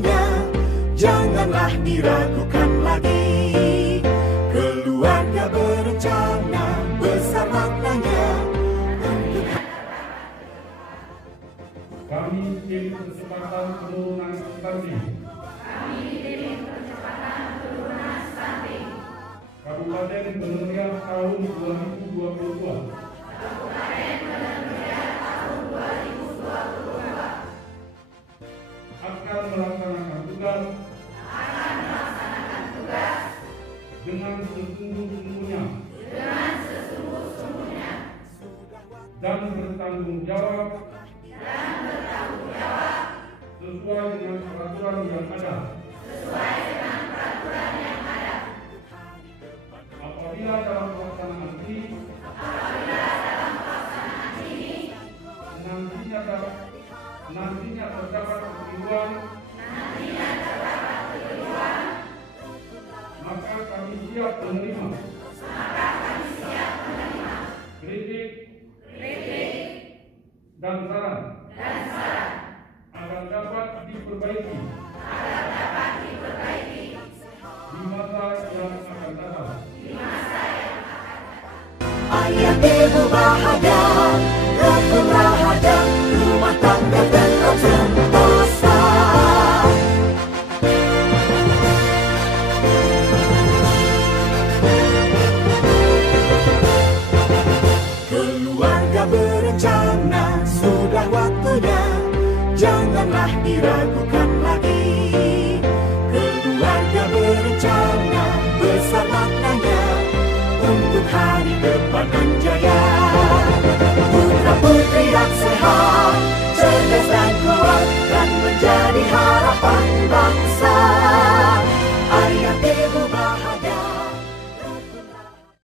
waktunya, janganlah diragukan lagi. Keluarga berencana besar maknanya. Kami tim percepatan penurunan stunting. Kabupaten Bener tahun 2022. Akan melaksanakan tugas dengan sesungguh-sungguhnya dan bertanggung jawab sesuai dengan peraturan yang ada. Apabila dalam pelaksanaan ini nantinya terdapat kekeliruan, maka kami siap menerima kritik dan saran agar dapat diperbaiki di masa yang akan datang. Ayah ibu bahagia.